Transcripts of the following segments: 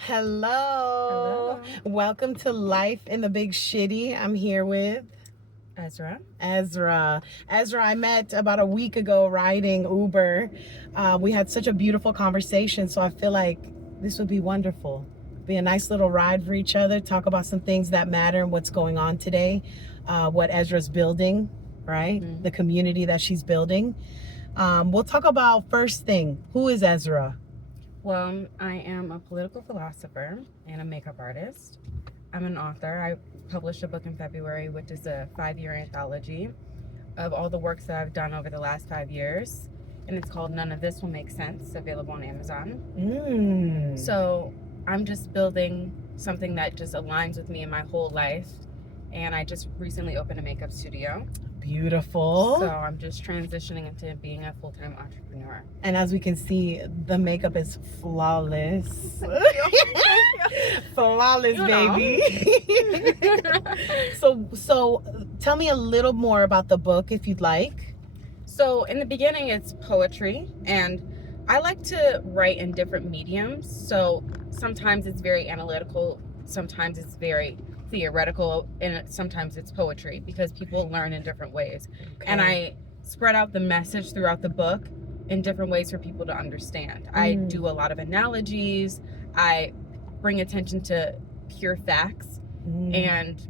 Hello. Hello. Welcome to Life in the Big Shitty. I'm here with Ezra. Ezra. Ezra, I met about a week ago riding Uber. We had such a beautiful conversation, so I feel like this would be wonderful. Be a nice little ride for each other, talk about some things that matter and what's going on today, what Ezra's building, right? Mhm. The community that she's building. We'll talk about first thing, who is Ezra? Well, I am a political philosopher and a makeup artist. I'm an author. I published a book in February, which is a 5-year anthology of all the works that I've done over the last 5 years. And it's called None of This Will Make Sense, available on Amazon. So I'm just building something that just aligns with me in my whole life. And I just recently opened a makeup studio. Beautiful. So I'm just transitioning into being a full-time entrepreneur. And as we can see, the makeup is flawless. Flawless, baby. So tell me a little more about the book if you'd like. So in the beginning, it's poetry, and I like to write in different mediums. So sometimes it's very analytical, sometimes it's very theoretical, and sometimes it's poetry because people learn in different ways. Okay. And I spread out the message throughout the book in different ways for people to understand. I do a lot of analogies. I bring attention to pure facts, and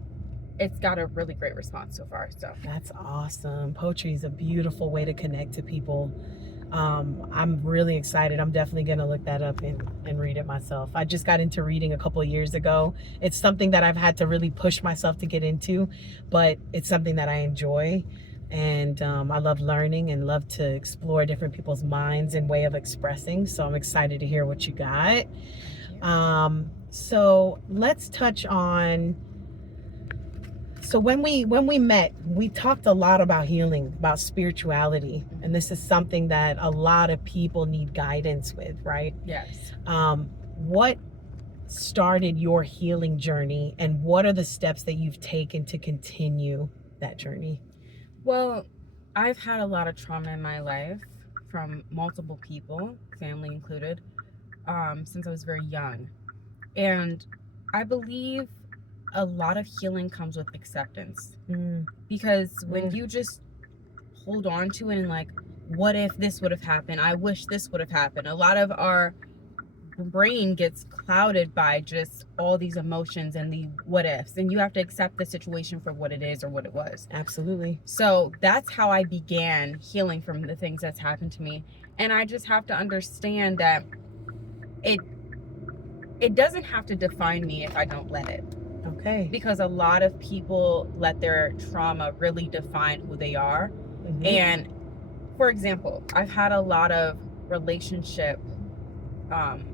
it's got a really great response so far. So that's awesome. Poetry is a beautiful way to connect to people. I'm really excited. I'm definitely going to look that up and read it myself. I just got into reading a couple of years ago. It's something that I've had to really push myself to get into, but it's something that I enjoy. And I love learning and love to explore different people's minds and way of expressing. So I'm excited to hear what you got. So let's touch on, so when we met, we talked a lot about healing, about spirituality. And this is something that a lot of people need guidance with, right? yes. What started your healing journey, and what are the steps that you've taken to continue that journey? Well, I've had a lot of trauma in my life from multiple people, family included, since I was very young. And I believe a lot of healing comes with acceptance. Because when you just hold on to it and like, what if this would have happened? I wish this would have happened. A lot of our brain gets clouded by just all these emotions and the what ifs, and you have to accept the situation for what it is or what it was. Absolutely. So that's how I began healing from the things that's happened to me. And I just have to understand that it doesn't have to define me if I don't let it. Okay. Because a lot of people let their trauma really define who they are. And for example, I've had a lot of relationship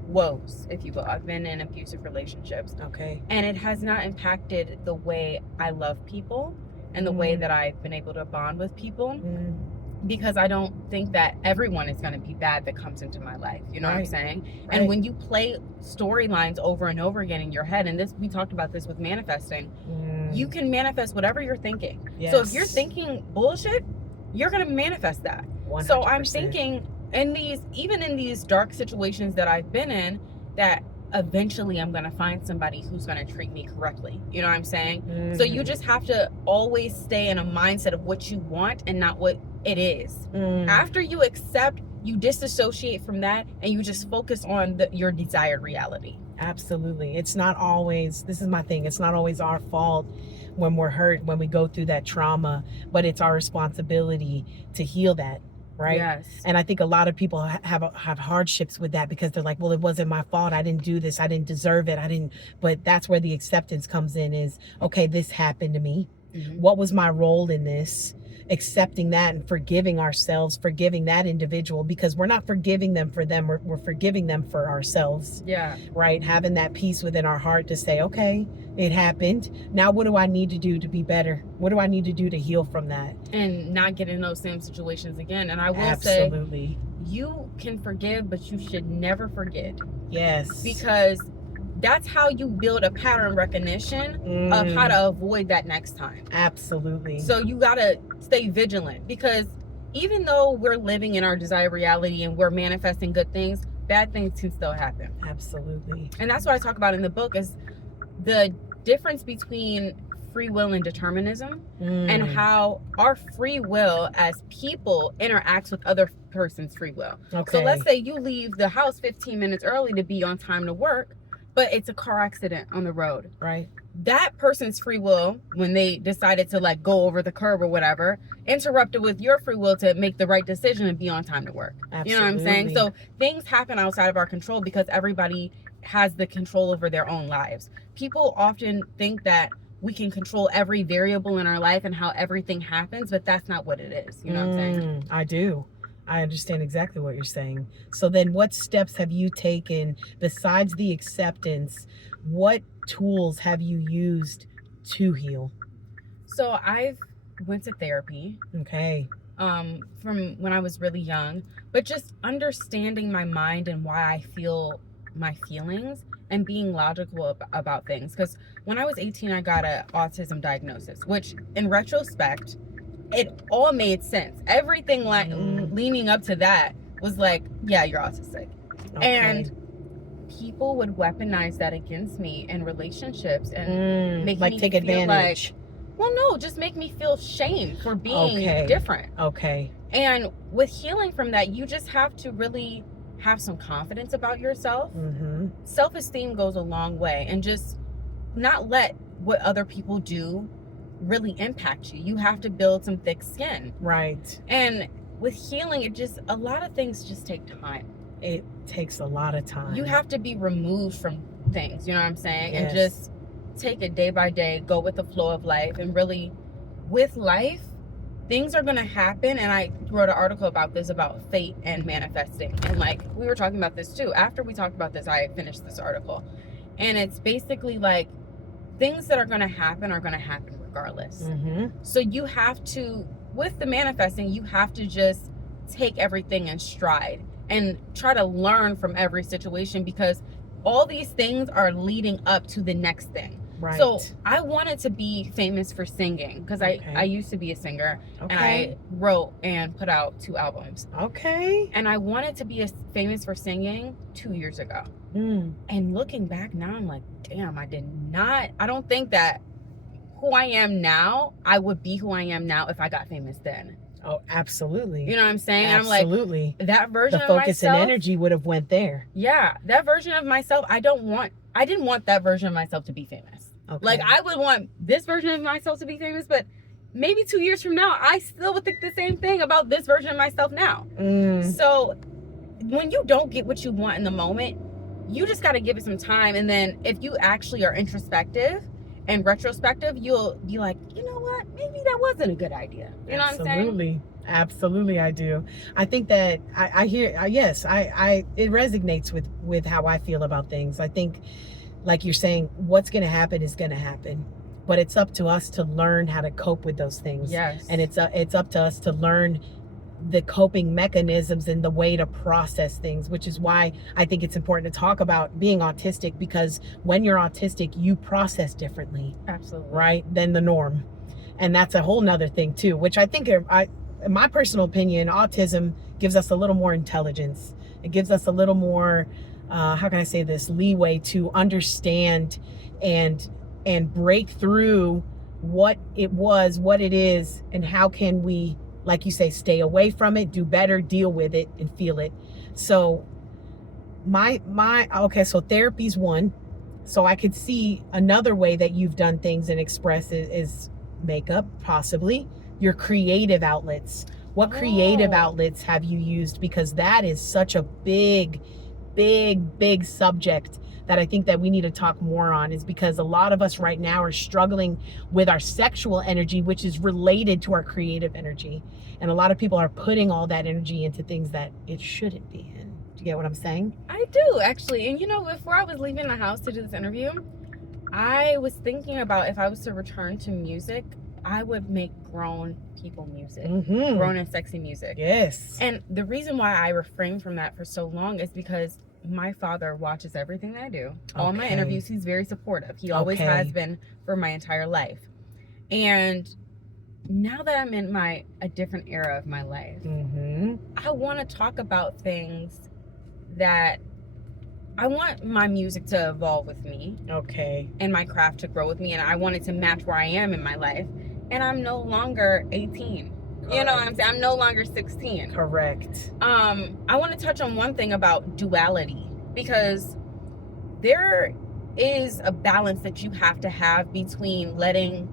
woes, if you will. I've been in abusive relationships. Okay. And it has not impacted the way I love people and the way that I've been able to bond with people. Because I don't think that everyone is going to be bad that comes into my life. You know what I'm saying? Right. And when you play storylines over and over again in your head, and we talked about this with manifesting, you can manifest whatever you're thinking. Yes. So if you're thinking bullshit, you're going to manifest that. 100%. So I'm thinking even in these dark situations that I've been in, that eventually I'm going to find somebody who's going to treat me correctly. You know what I'm saying? So you just have to always stay in a mindset of what you want and not what it is. After you accept, you disassociate from that and you just focus on your desired reality. Absolutely. It's not always, this is my thing, it's not always our fault when we're hurt, when we go through that trauma, but it's our responsibility to heal that. Right. Yes. And I think a lot of people have hardships with that because they're like, well, it wasn't my fault. I didn't do this. I didn't deserve it. But that's where the acceptance comes in is, okay, this happened to me. What was my role in this? Accepting that and forgiving ourselves, forgiving that individual, because we're not forgiving them for them. We're forgiving them for ourselves. Yeah. Right. Having that peace within our heart to say, okay, it happened. Now, what do I need to do to be better? What do I need to do to heal from that? And not get in those same situations again. And I will say, you can forgive, but you should never forget. Yes. Because that's how you build a pattern recognition of how to avoid that next time. Absolutely. So you got to stay vigilant, because even though we're living in our desired reality and we're manifesting good things, bad things can still happen. Absolutely. And that's what I talk about in the book, is the difference between free will and determinism, and how our free will as people interacts with other person's free will. Okay. So let's say you leave the house 15 minutes early to be on time to work, but it's a car accident on the road. Right. That person's free will, when they decided to like go over the curb or whatever, interrupted with your free will to make the right decision and be on time to work. Absolutely. You know what I'm saying? So things happen outside of our control because everybody has the control over their own lives. People often think that we can control every variable in our life and how everything happens, but that's not what it is. You know what I'm saying? I do. I understand exactly what you're saying. So then what steps have you taken besides the acceptance? What tools have you used to heal? So I've went to therapy. Okay. From when I was really young, but just understanding my mind and why I feel my feelings and being logical about things. Because when I was 18, I got an autism diagnosis, which in retrospect, it all made sense. Everything like leaning up to that was like, yeah, you're autistic. Okay. And people would weaponize that against me in relationships and make me take feel advantage. Like, well, no, just make me feel shame for being different. Okay. And with healing from that, you just have to really have some confidence about yourself. Self-esteem goes a long way, and just not let what other people do really impact you. You have to build some thick skin. Right. And with healing, a lot of things just take time. It takes a lot of time. You have to be removed from things, you know what I'm saying? Yes. And just take it day by day, go with the flow of life, and really, with life, things are going to happen. And I wrote an article about this, about fate and manifesting. And like, we were talking about this too. After we talked about this, I finished this article. And it's basically like, things that are going to happen regardless. So you have to, with the manifesting, you have to just take everything in stride and try to learn from every situation, because all these things are leading up to the next thing. Right. So I wanted to be famous for singing, because I used to be a singer. And I wrote and put out 2 albums. And I wanted to be famous for singing 2 years ago. And looking back now, I'm like, damn, I don't think that who I am now, I would be who I am now if I got famous then. Oh, absolutely. You know what I'm saying? Absolutely. I'm like, that version of myself. The focus and energy would have went there. Yeah. That version of myself, I didn't want that version of myself to be famous. Like, I would want this version of myself to be famous, but maybe 2 years from now, I still would think the same thing about this version of myself now. So when you don't get what you want in the moment, you just got to give it some time. And then if you actually are introspective and retrospective, you'll be like, you know what? Maybe that wasn't a good idea. You know what I'm saying? Absolutely, I do. I think that I hear, yes, it resonates with how I feel about things. I think, like you're saying, what's going to happen is going to happen, but it's up to us to learn how to cope with those things. Yes. And it's up to us to learn the coping mechanisms and the way to process things, which is why I think it's important to talk about being autistic, because when you're autistic, you process differently. Absolutely. Right? Than the norm. And that's a whole nother thing too, which I think, in my personal opinion, autism gives us a little more intelligence. It gives us a little more, how can I say this, leeway to understand and break through what it was, what it is, and how can we, like you say, stay away from it, do better, deal with it, and feel it. So so therapy's one. So I could see another way that you've done things and express it is makeup, possibly. Your creative outlets. What creative outlets have you used? Because that is such a big subject that I think that we need to talk more on, is because a lot of us right now are struggling with our sexual energy, which is related to our creative energy. And a lot of people are putting all that energy into things that it shouldn't be in. Do you get what I'm saying? I do, actually. And before I was leaving the house to do this interview, I was thinking about, if I was to return to music, I would make grown people music, grown and sexy music. Yes. And the reason why I refrained from that for so long is because my father watches everything that I do. All my interviews, he's very supportive. He always has been for my entire life. And now that I'm in a different era of my life, I want to talk about things that I want my music to evolve with me. Okay. And my craft to grow with me, and I want it to match where I am in my life. And I'm no longer 18. Correct. You know what I'm saying? I'm no longer 16. Correct. I want to touch on one thing about duality, because there is a balance that you have to have between letting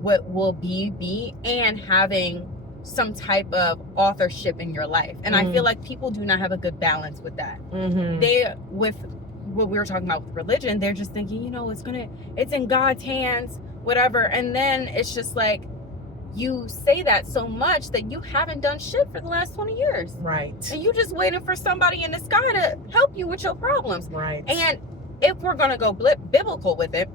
what will be and having some type of authorship in your life. And I feel like people do not have a good balance with that. They, with what we were talking about with religion, they're just thinking, you know, it's in God's hands, whatever. And then it's just like, you say that so much that you haven't done shit for the last 20 years. Right. And you just waiting for somebody in the sky to help you with your problems. Right. And if we're going to go biblical with it,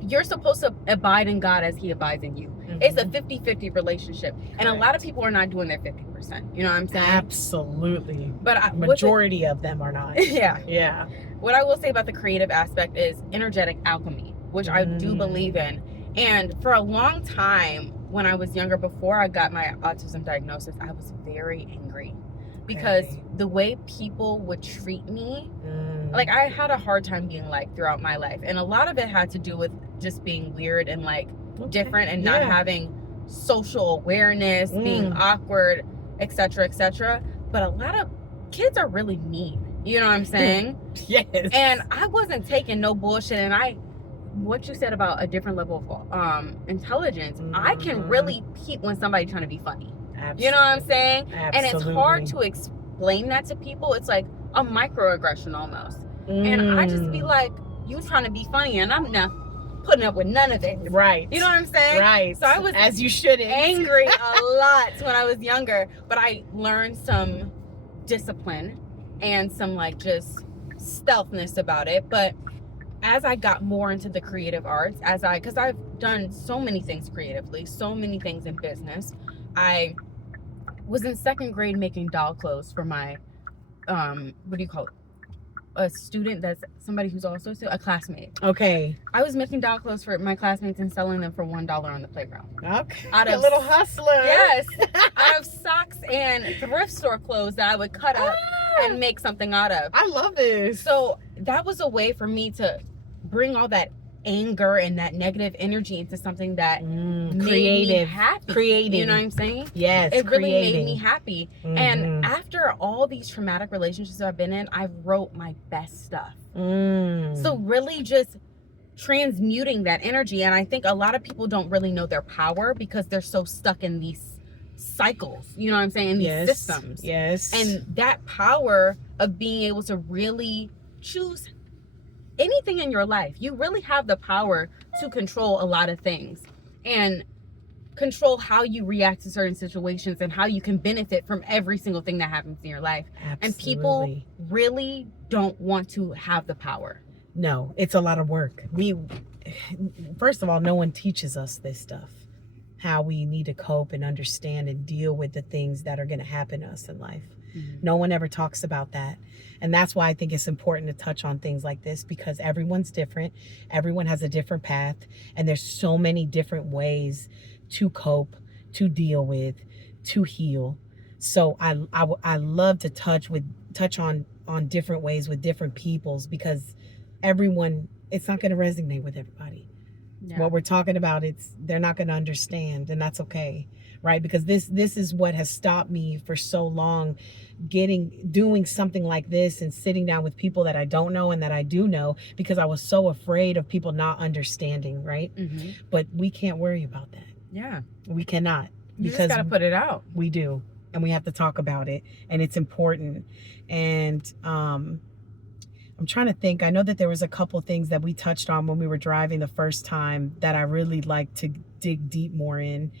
you're supposed to abide in God as he abides in you. It's a 50-50 relationship. Correct. And a lot of people are not doing their 50%. You know what I'm saying? Absolutely. But majority of them are not. Yeah. Yeah. What I will say about the creative aspect is energetic alchemy, which I do believe in. And for a long time, when I was younger, before I got my autism diagnosis, I was very angry because the way people would treat me, like I had a hard time being liked throughout my life. And a lot of it had to do with just being weird and like different and not having social awareness, being awkward, etc., etc. But a lot of kids are really mean. You know what I'm saying? Yes. And I wasn't taking no bullshit. And what you said about a different level of intelligence, I can really peep when somebody's trying to be funny. Absolutely. You know what I'm saying? Absolutely. And it's hard to explain that to people. It's like a microaggression almost. And I just be like, you trying to be funny, and I'm not putting up with none of it. Right. You know what I'm saying? Right. So I was, as you shouldn't, angry a lot when I was younger, but I learned some discipline and some like just stealthness about it. But as I got more into the creative arts, because I've done so many things creatively, so many things in business. I was in second grade making doll clothes for my, what do you call it? A student that's somebody who's also a classmate. Okay. I was making doll clothes for my classmates and selling them for $1 on the playground. Okay. A little hustler. Yes. Out of socks and thrift store clothes that I would cut up and make something out of. I love this. So that was a way for me to bring all that anger and that negative energy into something that made me happy. Creating. You know what I'm saying? Yes. It really made me happy. And after all these traumatic relationships I've been in, I wrote my best stuff. So really just transmuting that energy. And I think a lot of people don't really know their power because they're so stuck in these cycles, you know what I'm saying, in these systems. Yes. And that power of being able to really choose anything in your life, you really have the power to control a lot of things and control how you react to certain situations and how you can benefit from every single thing that happens in your life. Absolutely. And people really don't want to have the power. No, it's a lot of work. First of all, no one teaches us this stuff, how we need to cope and understand and deal with the things that are going to happen to us in life. No one ever talks about that. And that's why I think it's important to touch on things like this, because everyone's different. Everyone has a different path. And there's so many different ways to cope, to deal with, to heal. So I love to touch on different ways with different peoples, because it's not going to resonate with everybody. Yeah. What we're talking about, they're not going to understand, and that's okay. Right? Because this is what has stopped me for so long, doing something like this and sitting down with people that I don't know and that I do know, because I was so afraid of people not understanding, right? But we can't worry about that. Yeah. We cannot. You just got to put it out. We do. And we have to talk about it, and it's important. And I'm trying to think. I know that there was a couple things that we touched on when we were driving the first time that I really like to dig deep more in.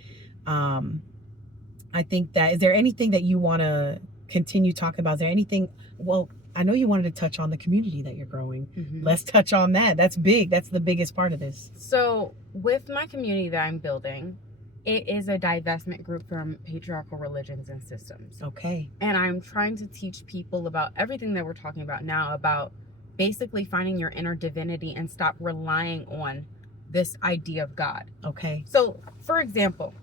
I think is there anything that you want to continue talking about? Is there anything, well, I know you wanted to touch on the community that you're growing. Let's touch on that. That's big. That's the biggest part of this. So with my community that I'm building, it is a divestment group from patriarchal religions and systems. Okay. And I'm trying to teach people about everything that we're talking about now, about basically finding your inner divinity and stop relying on this idea of God. Okay. So, for example,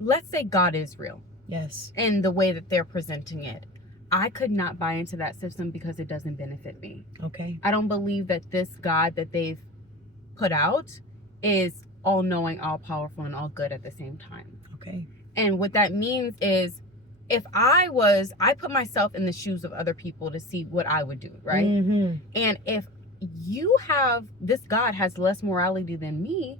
let's say God is real. Yes. In the way that they're presenting it. I could not buy into that system because it doesn't benefit me. Okay. I don't believe that this God that they've put out is all knowing, all powerful, and all good at the same time. Okay. And what that means is, if I put myself in the shoes of other people to see what I would do, right? Mm-hmm. And if this God has less morality than me,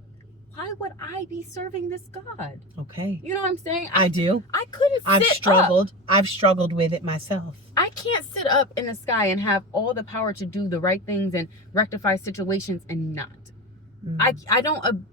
why would I be serving this God? Okay. You know what I'm saying? I do. I couldn't I've sit struggled. up. I've struggled with it myself. I can't sit up in the sky and have all the power to do the right things and rectify situations and not. I don't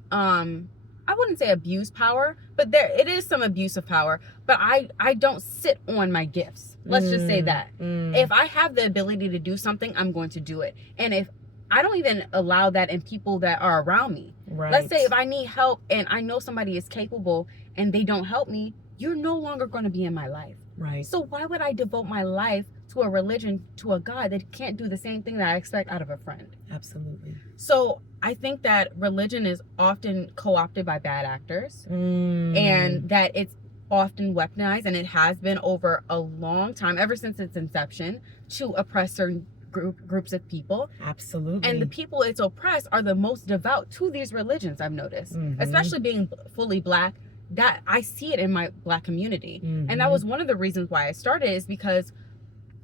I wouldn't say abuse power, but it is some abuse of power, but I don't sit on my gifts. Let's just say that. If I have the ability to do something, I'm going to do it. And if I don't even allow that in people that are around me. Right. Let's say if I need help and I know somebody is capable and they don't help me, you're no longer going to be in my life. Right. So why would I devote my life to a religion, to a God that can't do the same thing that I expect out of a friend? Absolutely. So I think that religion is often co-opted by bad actors, and that it's often weaponized, and it has been over a long time, ever since its inception, to oppress certain groups of people. Absolutely. And the people it's oppressed are the most devout to these religions, I've noticed. Especially being fully Black, that I see it in my Black community. And that was one of the reasons why I started, is because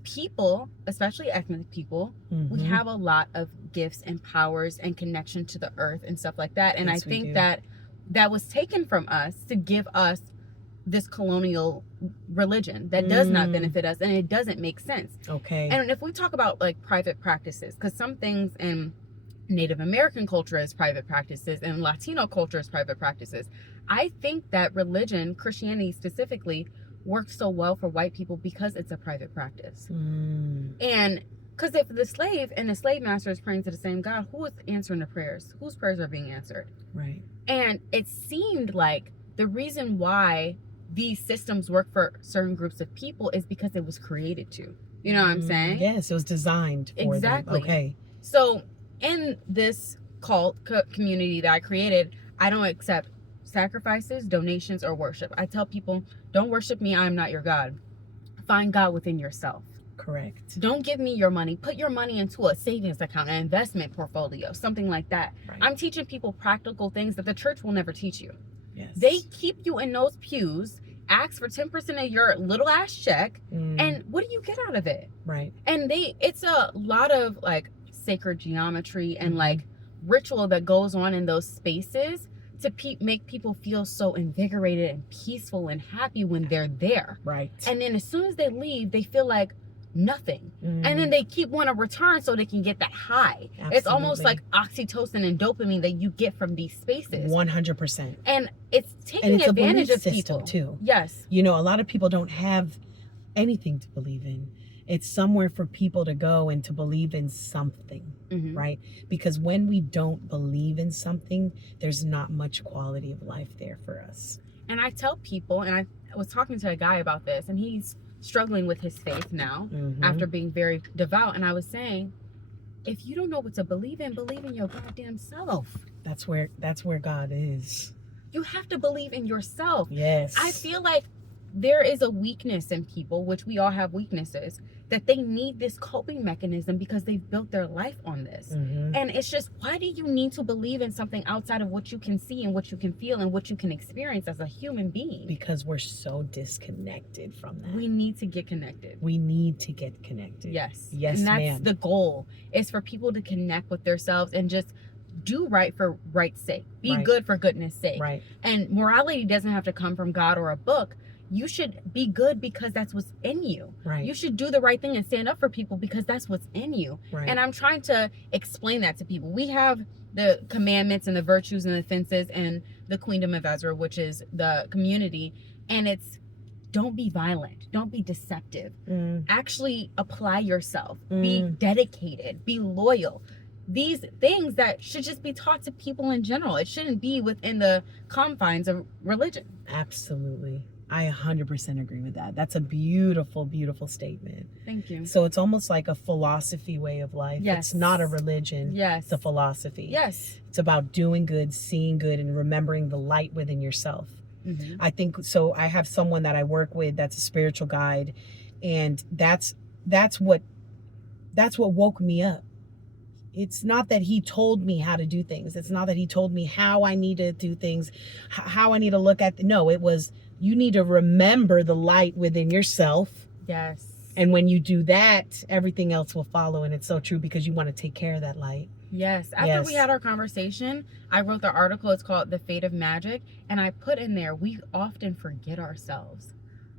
people, especially ethnic people, we have a lot of gifts and powers and connection to the earth and stuff like that. And Yes, I think that was taken from us to give us this colonial religion that does not benefit us, and it doesn't make sense. Okay. And if we talk about like private practices, because some things in Native American culture is private practices and Latino culture is private practices, I think that religion, Christianity specifically, works so well for white people because it's a private practice. And because if the slave and the slave master is praying to the same God, who is answering the prayers? Whose prayers are being answered? Right. And it seemed like the reason why these systems work for certain groups of people is because it was created to. You know what I'm saying? Yes, it was designed for Exactly. them. Okay. So in this cult community that I created, I don't accept sacrifices, donations, or worship. I tell people, don't worship me, I am not your God. Find God within yourself. Correct. Don't give me your money. Put your money into a savings account, an investment portfolio, something like that. Right. I'm teaching people practical things that the church will never teach you. Yes. They keep you in those pews, ask for 10% of your little ass check, and what do you get out of it? Right. And it's a lot of like sacred geometry and like ritual that goes on in those spaces to make people feel so invigorated and peaceful and happy when they're there. Right. And then as soon as they leave, they feel like nothing. And then they want to return so they can get that high. Absolutely. It's almost like oxytocin and dopamine that you get from these spaces. 100%. And it's taking it's advantage a of belief people system too. Yes. You know, a lot of people don't have anything to believe in. It's somewhere for people to go and to believe in something, right? Because when we don't believe in something, there's not much quality of life there for us. And I tell people, and I was talking to a guy about this, and he's struggling with his faith now after being very devout. And I was saying, if you don't know what to believe in your goddamn self. That's where God is. You have to believe in yourself. Yes. I feel like there is a weakness in people, which we all have weaknesses, that they need this coping mechanism because they've built their life on this. And it's just, why do you need to believe in something outside of what you can see and what you can feel and what you can experience as a human being? Because we're so disconnected from that. We need to get connected. We need to get connected. Yes. Yes, and that's ma'am. the goal, is for people to connect with themselves and just do right for right's sake. Be good for goodness sake. Right. And morality doesn't have to come from God or a book. You should be good because that's what's in you. Right. You should do the right thing and stand up for people because that's what's in you. Right. And I'm trying to explain that to people. We have the commandments and the virtues and the fences and the Queendom of Ezra, which is the community. And it's, don't be violent. Don't be deceptive. Actually apply yourself. Be dedicated. Be loyal. These things that should just be taught to people in general. It shouldn't be within the confines of religion. Absolutely. I 100% agree with that. That's a beautiful, beautiful statement. Thank you. So it's almost like a philosophy way of life. Yes. It's not a religion. Yes. It's a philosophy. Yes. It's about doing good, seeing good, and remembering the light within yourself. I think so. I have someone that I work with that's a spiritual guide, And that's what woke me up. It's not that he told me how to do things. It's not that he told me how I need to do things, how I need to look at no, it was, you need to remember the light within yourself. Yes. And when you do that, everything else will follow. And it's so true, because you want to take care of that light. Yes. After we had our conversation, I wrote the article. It's called The Fate of Magic. And I put in there, we often forget ourselves.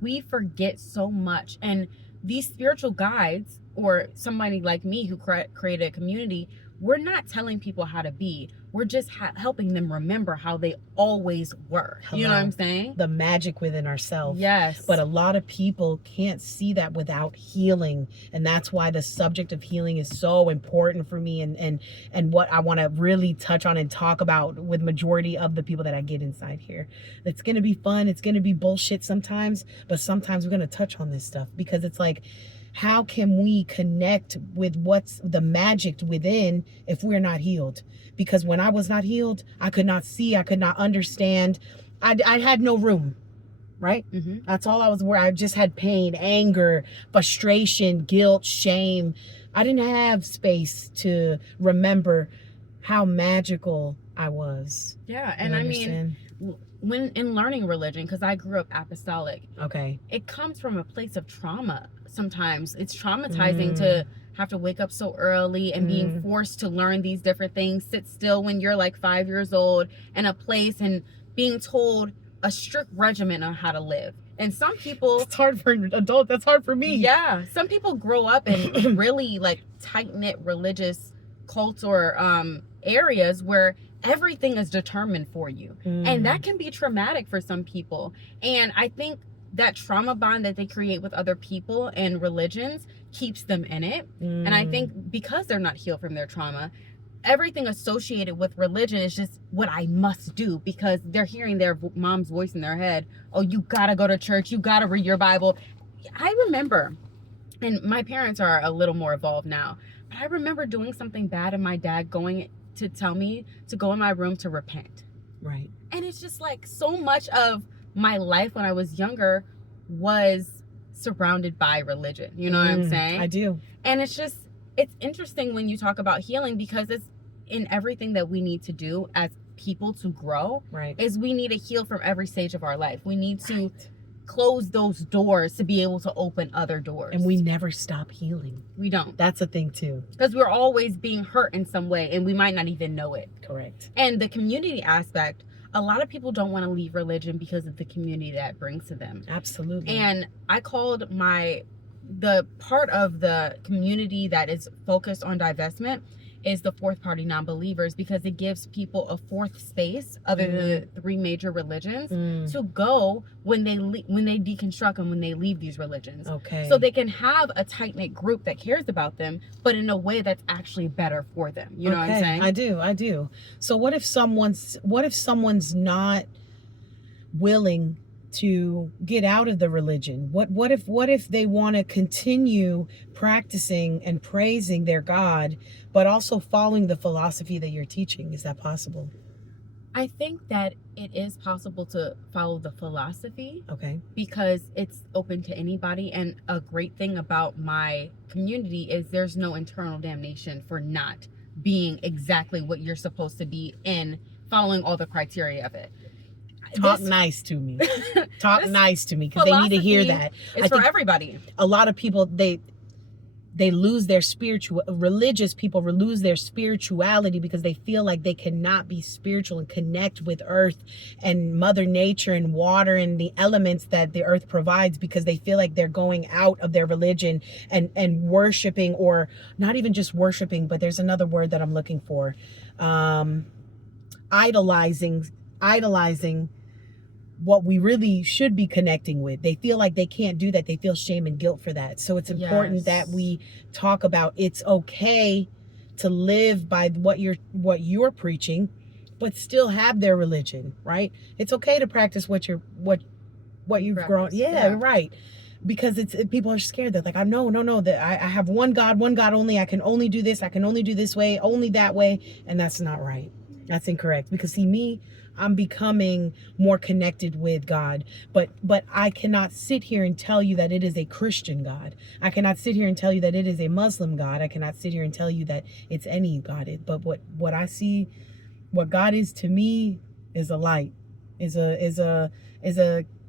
We forget so much. And these spiritual guides, or somebody like me who created a community, we're not telling people how to be. We're just helping them remember how they always were. Hello. You know what I'm saying? The magic within ourselves. Yes. But a lot of people can't see that without healing. And that's why the subject of healing is so important for me, and what I want to really touch on and talk about with majority of the people that I get inside here. It's going to be fun. It's going to be bullshit sometimes, but sometimes we're going to touch on this stuff, because it's like, how can we connect with what's the magic within if we're not healed? Because when I was not healed, I could not see, I could not understand. I had no room, right? Mm-hmm. That's all I was where I just had pain, anger, frustration, guilt, shame. I didn't have space to remember how magical I was. Yeah, and I mean, when in learning religion, because I grew up apostolic, okay, it comes from a place of trauma. Sometimes it's traumatizing to have to wake up so early and being forced to learn these different things, sit still when you're like 5 years old in a place, and being told a strict regimen on how to live. And some people, it's hard for an adult. That's hard for me. Yeah, some people grow up in really like tight-knit religious cults or areas where everything is determined for you, and that can be traumatic for some people. And I think that trauma bond that they create with other people and religions keeps them in it. And I think because they're not healed from their trauma, everything associated with religion is just what I must do, because they're hearing their mom's voice in their head. Oh, you gotta go to church, you gotta read your Bible. I remember, and my parents are a little more evolved now, but I remember doing something bad and my dad going to tell me to go in my room to repent. Right. And it's just like, so much of my life when I was younger was surrounded by religion. You know what I'm saying? I do. And it's interesting when you talk about healing, because it's in everything that we need to do as people to grow. Right. Is we need to heal from every stage of our life. We need to close those doors to be able to open other doors. And we never stop healing. We don't. That's a thing too. Because we're always being hurt in some way, and we might not even know it. Correct. And the community aspect, a lot of people don't want to leave religion because of the community that brings to them. Absolutely. And I called the part of the community that is focused on divestment is the fourth party non-believers, because it gives people a fourth space other than the three major religions to go when they deconstruct and when they leave these religions. Okay. So they can have a tight-knit group that cares about them, but in a way that's actually better for them. You know what I'm saying? I do. So what if someone's not willing to get out of the religion? What if they want to continue practicing and praising their God, but also following the philosophy that you're teaching? Is that possible? I think that it is possible to follow the philosophy. Okay. Because it's open to anybody. And a great thing about my community is there's no internal damnation for not being exactly what you're supposed to be in following all the criteria of it. Talk nice to me. Talk nice to me, because they need to hear that. It's for everybody. A lot of people, they lose their religious people lose their spirituality because they feel like they cannot be spiritual and connect with earth and Mother Nature and water and the elements that the earth provides, because they feel like they're going out of their religion and worshiping, or not even just worshiping, but there's another word that I'm looking for. Idolizing what we really should be connecting with. They feel like they can't do that. They feel shame and guilt for that. So it's important that we talk about, it's okay to live by what you're preaching, but still have their religion, right? It's okay to practice what you've grown. Yeah, right. Because people are scared. They're like, no, that I have one God only. I can only do this. I can only do this way, only that way. And that's not right. That's incorrect, because see me, I'm becoming more connected with God, but I cannot sit here and tell you that it is a Christian God. I cannot sit here and tell you that it is a Muslim God. I cannot sit here and tell you that it's any God. But what I see, what God is to me, is a light, is a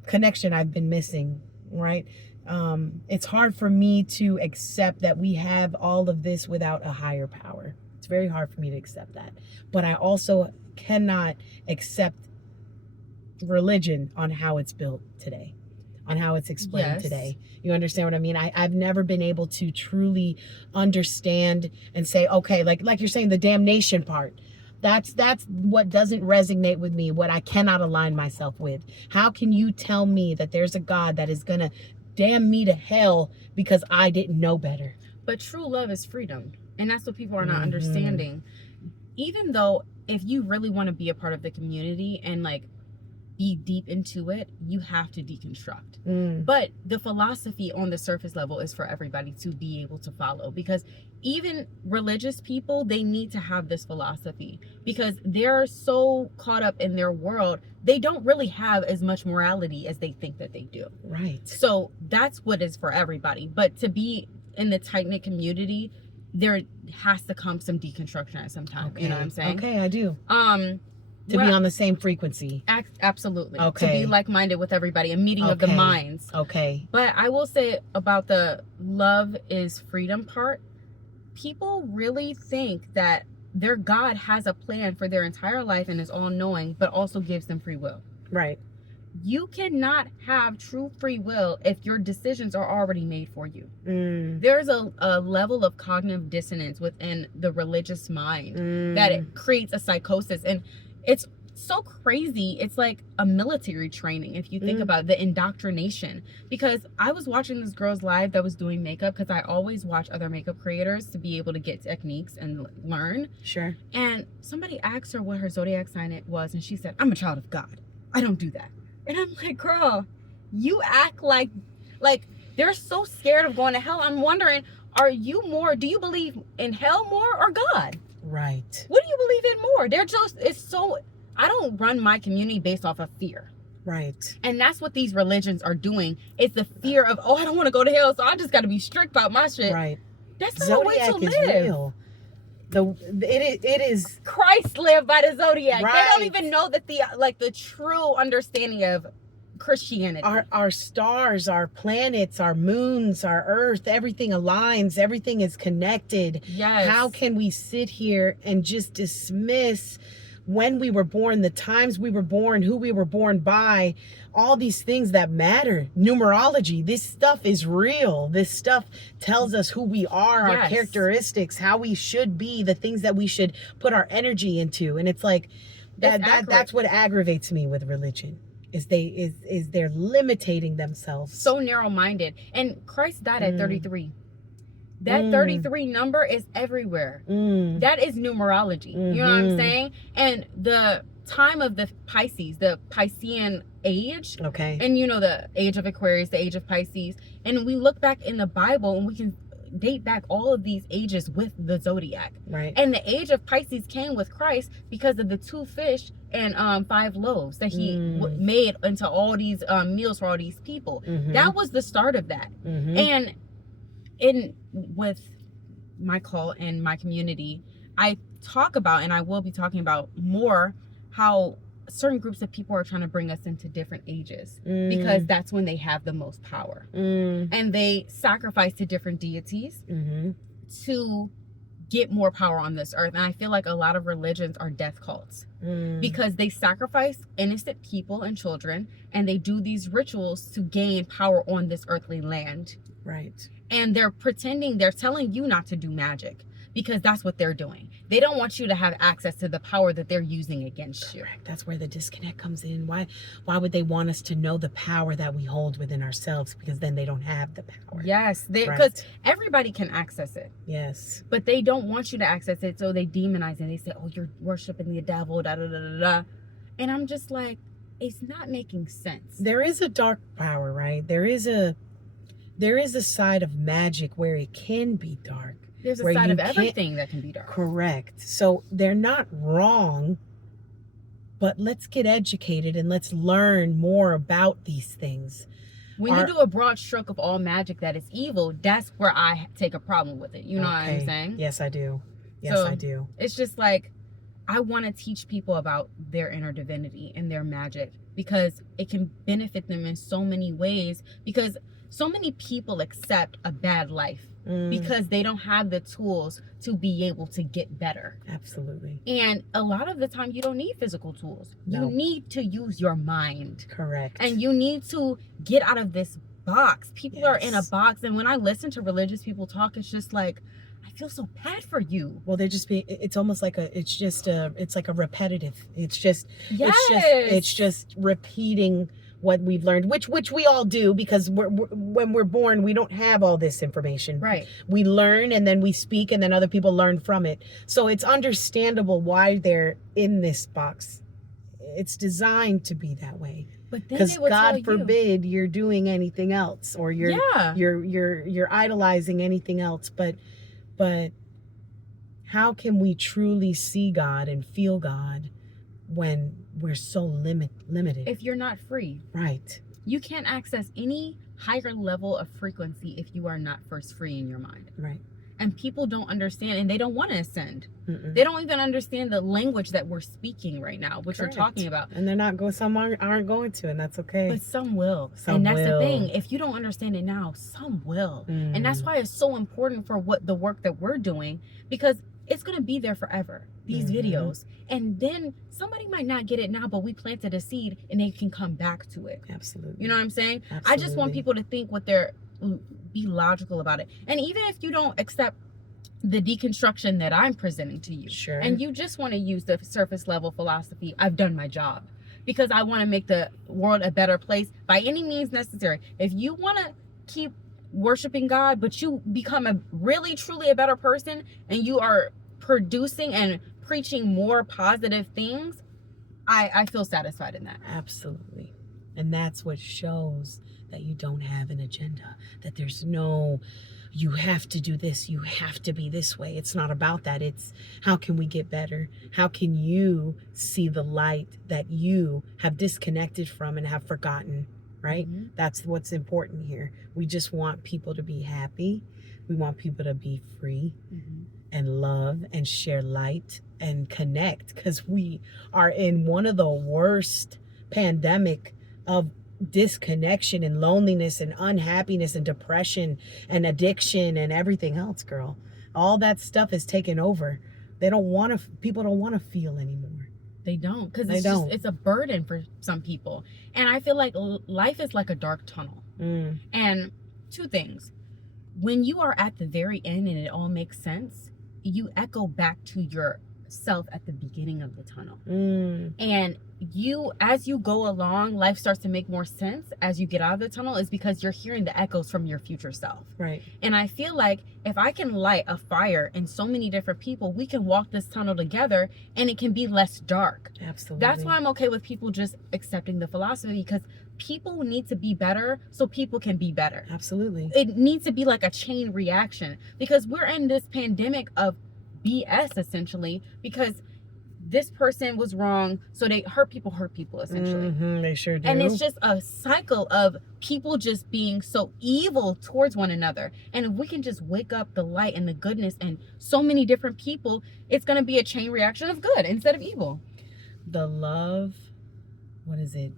connection I've been missing, right? It's hard for me to accept that we have all of this without a higher power. It's very hard for me to accept that. But I also cannot accept religion on how it's built today, on how it's explained Yes. today. You understand what I mean? I've never been able to truly understand and say, okay, like you're saying, the damnation part. That's what doesn't resonate with me, what I cannot align myself with. How can you tell me that there's a God that is going to damn me to hell because I didn't know better? But true love is freedom. And that's what people are not Mhm. understanding. Even though if you really want to be a part of the community and like be deep into it, you have to deconstruct. But the philosophy on the surface level is for everybody to be able to follow, because even religious people, they need to have this philosophy because they're so caught up in their world, they don't really have as much morality as they think that they do. Right. So that's what is for everybody. But to be in the tight-knit community, there has to come some deconstruction at some time. Okay. You know what I'm saying? Okay, I do. To Well, be on the same frequency. absolutely. Okay. To be like-minded with everybody, a meeting of the Okay. minds. Okay. But I will say about the love is freedom part, people really think that their God has a plan for their entire life and is all-knowing, but also gives them free will. Right. You cannot have true free will if your decisions are already made for you. Mm. There's a level of cognitive dissonance within the religious mind that it creates a psychosis. And it's so crazy. It's like a military training if you think about the indoctrination. Because I was watching this girl's live that was doing makeup, because I always watch other makeup creators to be able to get techniques and learn. Sure. And somebody asked her what her zodiac sign it was, and she said, "I'm a child of God. I don't do that." And I'm like, girl, you act like they're so scared of going to hell. I'm wondering, do you believe in hell more or God? Right. What do you believe in more? I don't run my community based off of fear. Right. And that's what these religions are doing. It's the fear of, I don't want to go to hell, so I just got to be strict about my shit. Right. That's not a way to Zodiac is live. real. It is. Christ lived by the zodiac. Right. They don't even know that the true understanding of Christianity. Our stars, our planets, our moons, our earth, everything aligns, everything is connected. Yes. How can we sit here and just dismiss when we were born, the times we were born, who we were born by, all these things that matter? Numerology, this stuff is real. This stuff tells us who we are, our Yes. characteristics, how we should be, the things that we should put our energy into. And it's like that's what aggravates me with religion. They're limiting themselves. So narrow-minded. And Christ died at 33. That 33 number is everywhere. That is numerology. You know what I'm saying? And the time of the Pisces, the Piscean age. Okay. And the age of Aquarius, the age of Pisces. And we look back in the Bible and we can date back all of these ages with the zodiac. Right. And the age of Pisces came with Christ because of the 2 fish and 5 loaves that he made into all these meals for all these people. That was the start of that. And with my call and my community, I talk about, and I will be talking about more, how certain groups of people are trying to bring us into different ages because that's when they have the most power. And they sacrifice to different deities to get more power on this earth. And I feel like a lot of religions are death cults because they sacrifice innocent people and children, and they do these rituals to gain power on this earthly land. Right. And they're telling you not to do magic because that's what they're doing. They don't want you to have access to the power that they're using against you. Correct. That's where the disconnect comes in. Why would they want us to know the power that we hold within ourselves? Because then they don't have the power. Yes, because everybody can access it. Yes. But they don't want you to access it, so they demonize it. They say, "Oh, you're worshiping the devil, da da da da da." And I'm just like, it's not making sense. There is a dark power, right? There is a side of magic where it can be dark. There's a where side you of can't- everything that can be dark. Correct. So they're not wrong But let's get educated and let's learn more about these things. When you do a broad stroke of all magic that is evil, that's where I take a problem with it. You know what I'm saying? Yes, I do. Yes, I do. It's just like, I want to teach people about their inner divinity and their magic, because it can benefit them in so many ways, because so many people accept a bad life because they don't have the tools to be able to get better. Absolutely. And a lot of the time you don't need physical tools. No. You need to use your mind. Correct. And you need to get out of this box. People are in a box, and when I listen to religious people talk, it's just like, I feel so bad for you. Well, they're just being, it's almost like it's like a repetitive. It's just, yes. It's just repeating what we've learned, which we all do, because when we're born, we don't have all this information. Right. We learn, and then we speak, and then other people learn from it. So it's understandable why they're in this box. It's designed to be that way. But because God forbid you're doing anything else, or you're idolizing anything else. But how can we truly see God and feel God when we're so limited? If you're not free. Right. You can't access any higher level of frequency if you are not first free in your mind. Right. And people don't understand, and they don't want to ascend. Mm-mm. They don't even understand the language that we're speaking right now, which Correct. we're talking about. And they're not going. Some aren't going to, and that's okay. But some will. And that's the thing. If you don't understand it now, some will. And that's why it's so important for the work that we're doing, because it's going to be there forever, these videos. And then somebody might not get it now, but we planted a seed and they can come back to it. Absolutely. You know what I'm saying? Absolutely. I just want people to think be logical about it. And even if you don't accept the deconstruction that I'm presenting to you, sure, and you just want to use the surface level philosophy, I've done my job, because I want to make the world a better place by any means necessary. If you want to keep worshiping God, but you become really truly a better person, and you are producing and preaching more positive things, I feel satisfied in that. Absolutely. And that's what shows that you don't have an agenda, that there's no, you have to do this, you have to be this way. It's not about that. It's how can we get better? How can you see the light that you have disconnected from and have forgotten, right? Mm-hmm. That's what's important here. We just want people to be happy. We want people to be free and love and share light and connect, because we are in one of the worst pandemic of disconnection and loneliness and unhappiness and depression and addiction and everything else, girl. All that stuff is taken over. People don't want to feel anymore. They don't, because it's a burden for some people. And I feel like life is like a dark tunnel. And two things. When you are at the very end and it all makes sense, you echo back to yourself at the beginning of the tunnel. And as you go along, life starts to make more sense as you get out of the tunnel, is because you're hearing the echoes from your future self. Right. And I feel like if I can light a fire in so many different people, we can walk this tunnel together and it can be less dark. Absolutely. That's why I'm okay with people just accepting the philosophy, because people need to be better so people can be better. Absolutely. It needs to be like a chain reaction, because we're in this pandemic of BS essentially, because this person was wrong, so they hurt people essentially. They sure do. And it's just a cycle of people just being so evil towards one another. And if we can just wake up the light and the goodness and so many different people, it's going to be a chain reaction of good instead of evil. The love, what is it?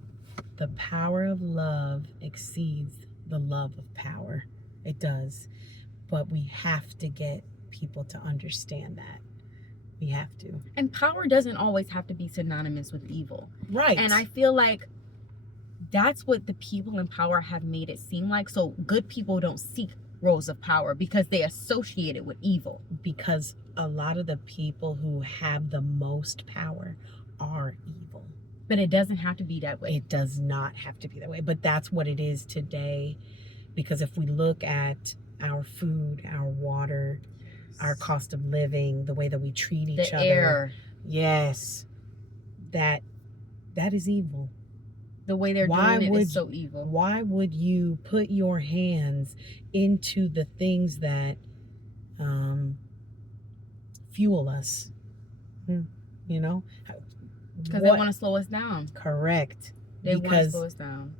The power of love exceeds the love of power. It does. But we have to get people to understand that. We have to. And power doesn't always have to be synonymous with evil. Right. And I feel like that's what the people in power have made it seem like. So good people don't seek roles of power because they associate it with evil. Because a lot of the people who have the most power are evil. But it doesn't have to be that way. It does not have to be that way. But that's what it is today. Because if we look at our food, our water, our cost of living, the way that we treat each other. Air. Yes. That is evil. The way they're doing it is so evil. Why would you put your hands into the things that fuel us? You know? Because they want to slow us down. Correct. They want to Because slow us down.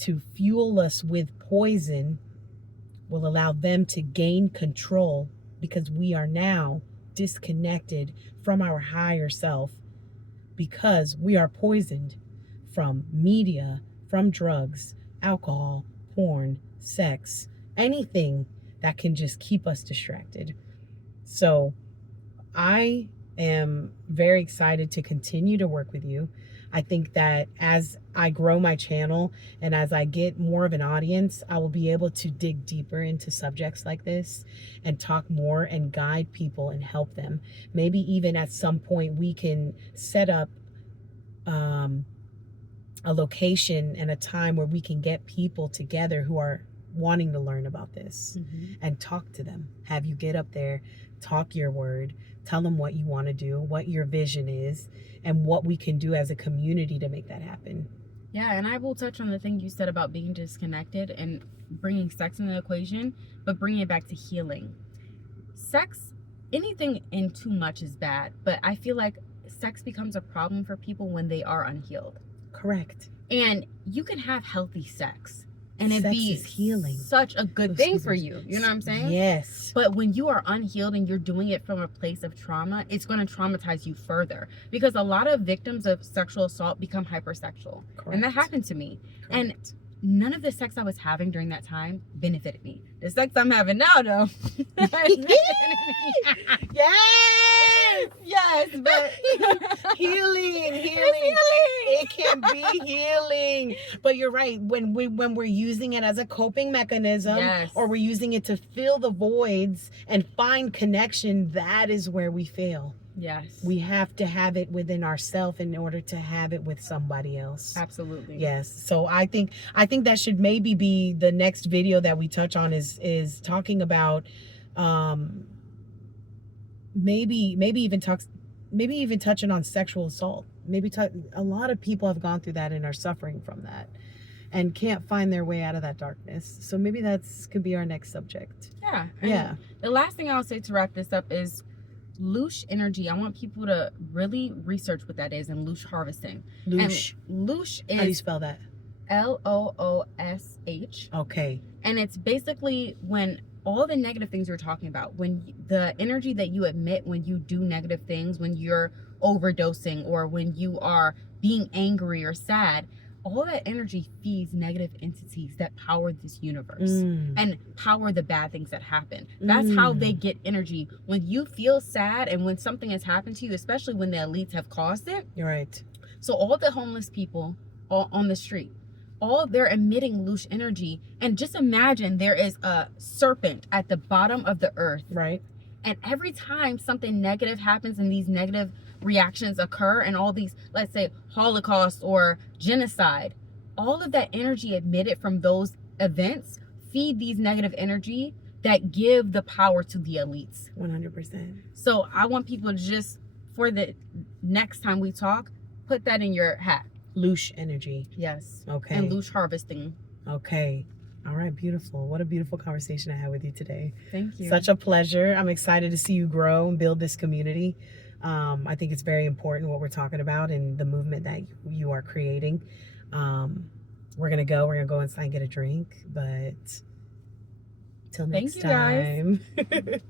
to fuel us with poison will allow them to gain control, because we are now disconnected from our higher self, because we are poisoned from media, from drugs, alcohol, porn, sex, anything that can just keep us distracted. So I am very excited to continue to work with you. I think that as I grow my channel and as I get more of an audience, I will be able to dig deeper into subjects like this and talk more and guide people and help them. Maybe even at some point we can set up a location and a time where we can get people together who are wanting to learn about this and talk to them. Have you get up there, talk your word, tell them what you want to do, what your vision is, and what we can do as a community to make that happen. Yeah, and I will touch on the thing you said about being disconnected and bringing sex in the equation, but bringing it back to healing. Sex, anything in too much is bad, but I feel like sex becomes a problem for people when they are unhealed. Correct. And you can have healthy sex and it Sex be is healing. such a good thing for you. You know what I'm saying? Yes. But when you are unhealed and you're doing it from a place of trauma, it's going to traumatize you further, because a lot of victims of sexual assault become hypersexual. Correct. And that happened to me. Correct. And none of the sex I was having during that time benefited me. The sex I'm having now, though. Yes. Yes, but healing. It can be healing. But you're right. When we're using it as a coping mechanism, Yes. or we're using it to fill the voids and find connection, that is where we fail. Yes. We have to have it within ourselves in order to have it with somebody else. Absolutely. Yes. So I think that should maybe be the next video that we touch on, is talking about maybe even touching on sexual assault. A lot of people have gone through that and are suffering from that and can't find their way out of that darkness. So maybe could be our next subject. Yeah. Yeah. The last thing I'll say to wrap this up is loosh energy. I want people to really research what that is, and loosh harvesting. Loosh. And loosh is, how do you spell that? LOOSH. Okay. And it's basically when all the negative things you're talking about, when the energy that you emit when you do negative things, when you're overdosing, or when you are being angry or sad, all that energy feeds negative entities that power this universe and power the bad things that happen. That's how they get energy. When you feel sad and when something has happened to you, especially when the elites have caused it. You're right. So all the homeless people on the street, they're emitting loosh energy. And just imagine there is a serpent at the bottom of the earth. Right. And every time something negative happens and these negative reactions occur, and all these, let's say, Holocaust or genocide, all of that energy emitted from those events feed these negative energy that give the power to the elites. 100%. So I want people to just, for the next time we talk, put that in your hat. Loosh energy. Yes. Okay. And loosh harvesting. Okay. All right. Beautiful. What a beautiful conversation I had with you today. Thank you. Such a pleasure. I'm excited to see you grow and build this community. I think it's very important what we're talking about and the movement that you are creating. We're gonna go inside and get a drink, but till next time. Thank you, guys.